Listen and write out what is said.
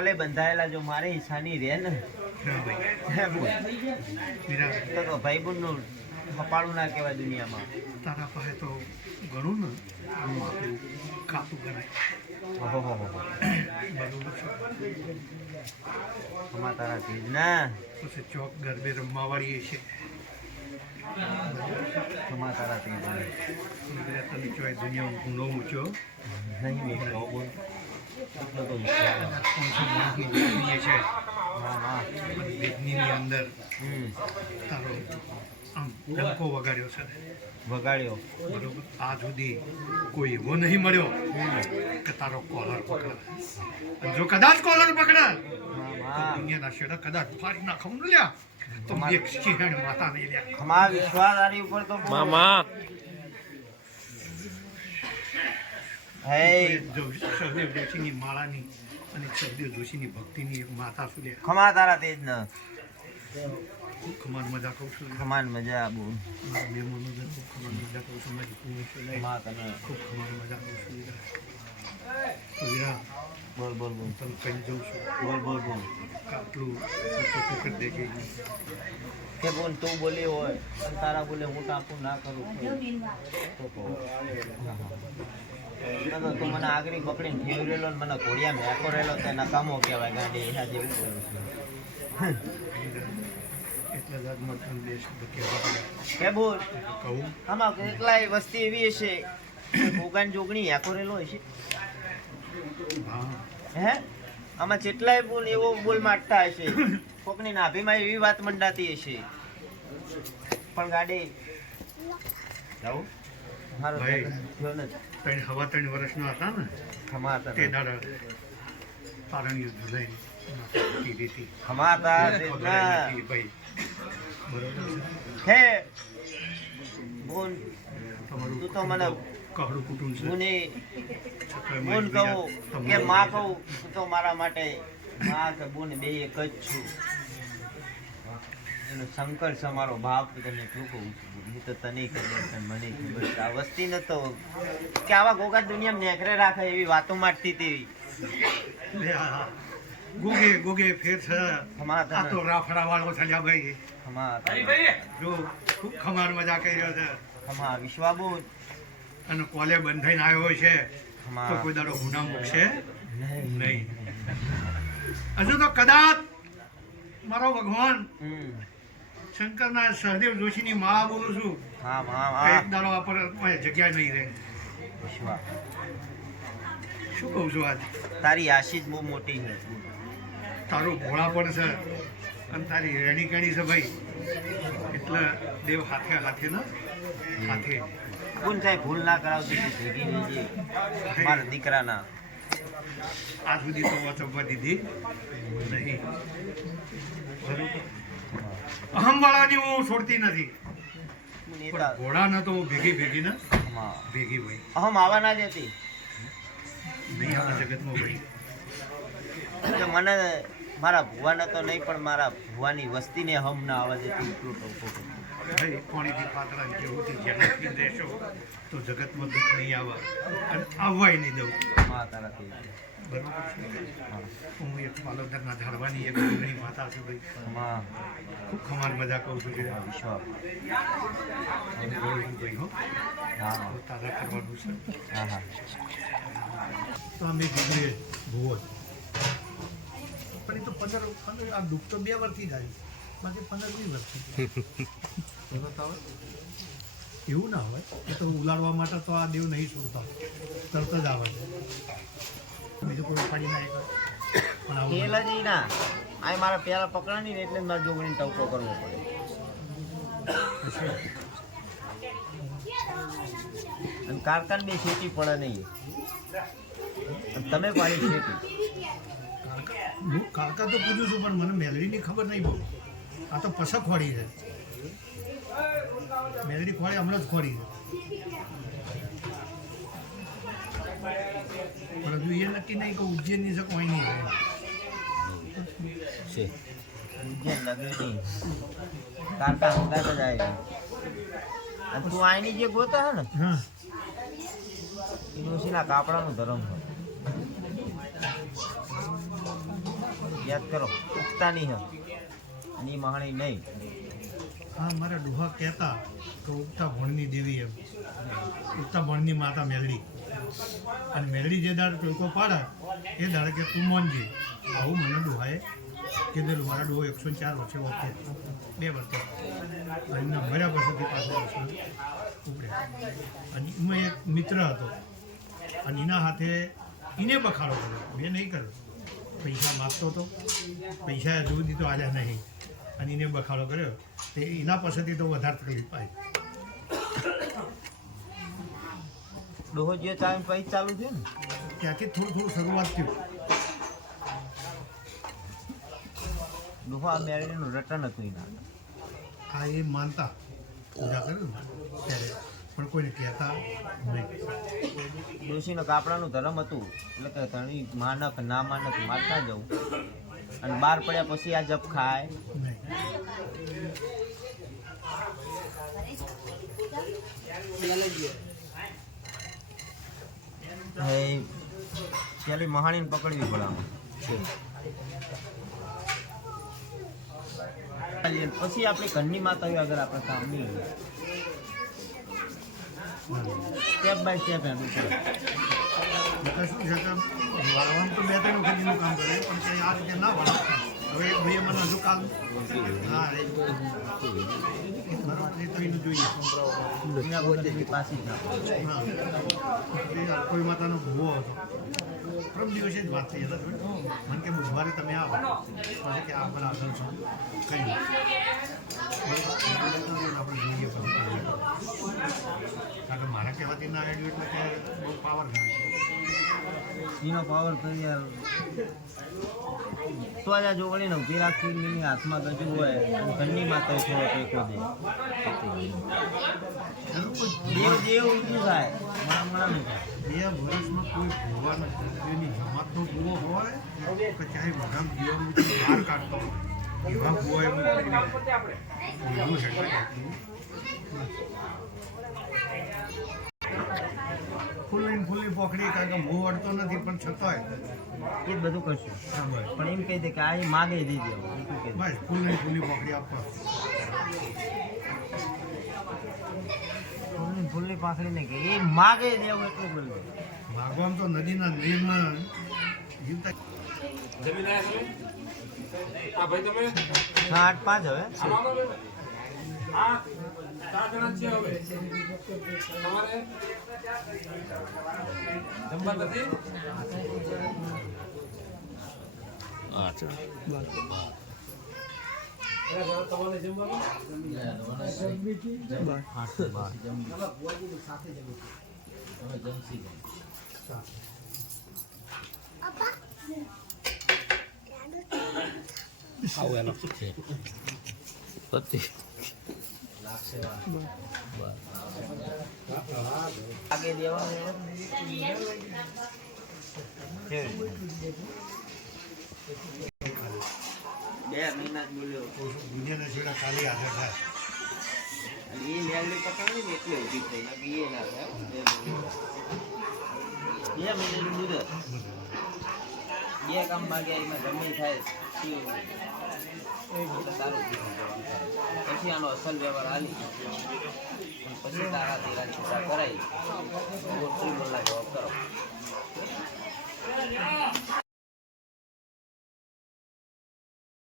કોલે બંધાયેલા જો મારે ઈશાની રે ને. તો ભાઈ. હે નું હપાળું ના કહેવાય દુનિયામાં. તારા પાસે તો ઘણું ને આમ આપણું ખાતું ગણાય. ઓહો બરોબર તારા ના પછી ચોક ગરબે રમવા વાળી છે. હમા તારા. મીરા તને ચોય દુનિયામાં ગુનો ઊંચો નહીં બોલ અંદર તારો આમ વગાડ્યો. છે વગાડ્યો બરોબર આ સુધી કોઈ એવો નહીં મળ્યો કે તારો કોલર પકડે જો કદાચ કોલર પકડે દુનિયાના કદાચ મામા હે જો સહદેવ જોશીની માળાની અને સહદેવ જોશીની ભક્તિની માતા શું ખમા તારા તેજ ન. ખમાન મજા કહું છું ખમાન મજા બોલ. મહેમાનો છે, ખૂબ ખમાન મજા કહું છું. મારી પૂરી છે લઈ. તને. ખૂબ ખમાન મજા કહું છું. બોલ બોલ બોલ. તને કહી જઉં છું. બોલ બોલ બોલ. આટલું કે બોલ તું બોલી હોય તારા બોલે હું ટાપુ ના કરું તો તો મને આગળ પકડીને ને મને ઘોડિયા મેકો રહેલો તે નકામો કહેવાય ગાંડી એના જેવું બોલું. કે આમાં કેટલાય વસ્તી એવી હશે ભોગાન જોગણી યાકો રહેલો હશે હે આમાં જેટલાય બોલ એવો બોલ માગતા હશે કોકની નાભીમાં એવી વાત મંડાતી હશે પણ ગાડી જાઉં મારો. થયો નથી. ત્રણ હવા ત્રણ વર્ષના હતા ને તે દાડા પારણ યુદ્ધ ભાઈ. બરોબર હે બોલ. તું તો મને કહડું કુટુંબ છે? મુને મારી કહું કે માં કહું તું તો મારા માટે માં કે બોન બે એક જ છું. એનો શંકર છે મારો બાપ તને શું કહું છું તો તને ખબર છે મને ખબર છે. આ વસ્તી ન તો કે આવા ગોગા દુનિયામાં નેકરે રાખે એવી વાતો મારતી તેવી. ગોગે ગોગે ફેર છે. હમા આ તો રાફડા વાળો છે લ્યા ભાઈ. હમા જો ખૂબ ખમાર મજા કરી રહ્યો છે. હમા વિશ્વાબુ અને કોલે બંધાઈને આવ્યો છે તો કોઈ દાડો ગુના મૂકશે? નહીં. નહીં. હજુ તો કદાચ મારો ભગવાન હમ. શંકરના સહદેવ જોશીની માળા બોલું છું. હા હા કે એક હા દાડો આપણને જગ્યા નહીં રહે. શું કહું છું આજ? તારી આશીષ બહુ મોટી છે. તારું ભોળા પણ છે. અને તારી રેણી કેણી છે ભાઈ. એટલે દેવ હાથે હાથે ને હાથે. કોણ થાય? ભૂલ ના કરાવતી ભેગી મારા દીકરાના. આ સુધી તો વચવવા દીધી નહીં. બરોબર અહમવાળાની હું છોડતી નથી. ઘોડાને તો હું ભેગી ભેગી ને ભેગી ભાઈ અહમ આવા ના જતી નહીં આવા જગતમાં ભાઈ મને મારા ભુવાને તો નહીં પણ મારા ભુવાની વસ્તીને હમ ના આવે છે એટલું. ભાઈ પાણીથી પાતળા જેવુંથી જેનાથી દેશો તો જગતમાં દુઃખ નહીં આવે. અને આવવાય નહીં દઉં. મા તારાથી. બરોબર છે હા. એક પાલોદરના ઝાડવાની એક નહીં માતા છું ભાઈ. ખૂબ ખમાર મજા કહું છું ભાઈ. હો તારા કરવાનું છે. અમે જોઈએ ભુવન. પણ એ તો પંદર પંદર આ દુઃખ તો બે વર્ષથી થાય બાકી પંદર વીસ વર્ષથી એવું ના હોય. એ તો ઉલાડવા માટે તો આ દેવ નહીં છોડતા તરત જ આવે છે. બીજું કોઈ ફાડી ના ખેલ ઈ ના આ મારા પેલા પકડાની ને એટલે મારે જોગણીને ટવકો કરવો પડે. અને કારકાન બે ખેતી પડે નહીં. તમે પાડી ખેતી. કાકા તો પૂછું છું, પણ મને મેલડીની ખબર નહીં બહુ. આ તો પસક ખોડી છે. મેલડી ખોડી હમણાં જ ખોડી છે. નક્કી નહીં કે ઉજ્જૈનની છે કોઈ નહીં છે. ઉજ્જૈન કાકા કારકા હંગાત જ આવી તું આઈની જે ગોતા હે ને હા. એ ડોશીના કાપડાનું ધરમ યાદ કરો ઉગતા નહીં અને મહાણી નહીં. હા મારા ડોહા કહેતા કે ઉગતા ભણની દેવી એમ. ઉગતા ભણની માતા મેલડી. અને મેલડી જે દાડ ટોકો પાડે, એ દાડે કે તું મોનજી આવું મને ડોહાએ કીધેલું, મારા ડોહો એકસો ચાર વર્ષે વખતે બે વર્ષે એમના મર્યા પાસેથી પાછો વર્ષે ઉપડ્યા અને એમાં એક મિત્ર હતો. અને એના હાથે એને બખાડો કર્યો. મેં નહીં કર્યો. પૈસા માગતો હતો. પૈસા હજુ દીધો, આલ્યા નહીં. અને એને બખાડો કર્યો. તે એના પાસેથી તો વધારે તકલીફ આવી ડોહો જે ટાઈમ પછી ચાલુ થયું ને ત્યાંથી થોડું થોડું શરૂઆત થયું. ડોહો આ મેળવીનું રટન હતું એના. આ એ માનતા. પૂજા કરે ત્યારે. પણ કોઈને કહેતા નહીં. ડોશીનો કાપડાનું ધર્મ હતું. એટલે કે ધણી માનક ના માનક મારતા જવું. અને બહાર પડ્યા પછી આ જપ ખાય. નહીં. હે પેલી મહાણીને પકડવી પડે આમાં. પછી આપણી ઘરની માતા અગર આપણે કામ નહીં સ્ટેપ બાય સ્ટેપ એમ શું છે કે વાળવાનું તો બે ત્રણ વખત એનું કામ કરે પણ કંઈ આ રીતે ના વાળે હવે એક ભાઈએ મને હજુ કામ. હા કોઈ માતાનો ભૂવો હતો. પ્રથમ દિવસે જ વાત થઈ હતા મને કે બુધવારે તમે આવો. પછી કે આ આગળ છો. કહ્યું આપણે જોઈએ કારણ કે મારા કહેવાથી ના આવ્યું એટલે બહુ પાવર ગણાય એનો પાવર થઈ યાર તો જ આ જોગણીને ઊભી રાખી એની હાથમાં ગજુ હોય, અને ઘરની માતા થોડો ટેકો દે. દેવ દેવ ઊંચું થાય. મારા મારા બે વર્ષમાં કોઈ ભૂવા નથી એની જમાતનો ભૂવો હોય કે ચાહે બધા જીવન બહાર કાઢતો હોય. એવા ભૂવા એમ એવું છે ફૂલની ફૂલ્લી પોકડી પોખડી કારણ કે ભૂ અડતો નથી પણ છતાંય. એ જ બધું કરશું. પણ એમ કહી દે કે આ એ માગે દઈ દેવું દે. બસ ફૂલની ફૂલની પોખડી આપવા. ફૂલની ફૂલની પાખડી ને કે એ માગે દેવું એટલું બોલ દે માગવામાં તો નદીના નીરમાં જીવતા જમીન આ ભાઈ તમે? હા આઠ પાંચ હવે. હા. ચાર જણા છે હવે. તમારે જમવા નથી એના જોડે તમારે જમવાનું માગે દેવાનું કેવી રીતે? બે મહિના જ બોલ્યો. દુનિયાના છેડા ખાલી આગળ થાય અને એ મેલડી પકડવી ને એટલે ઊભી થઈ. બાકી એ ના થાય બે મહિના. મુદત. બે કામ માંગે એમાં ગમે થાય થાય. પછી આનો અસલ વ્યવહાર હાલી પછી તારા તેરા ચિંતા કરાય ઓછી બોલના જવાબ કરો.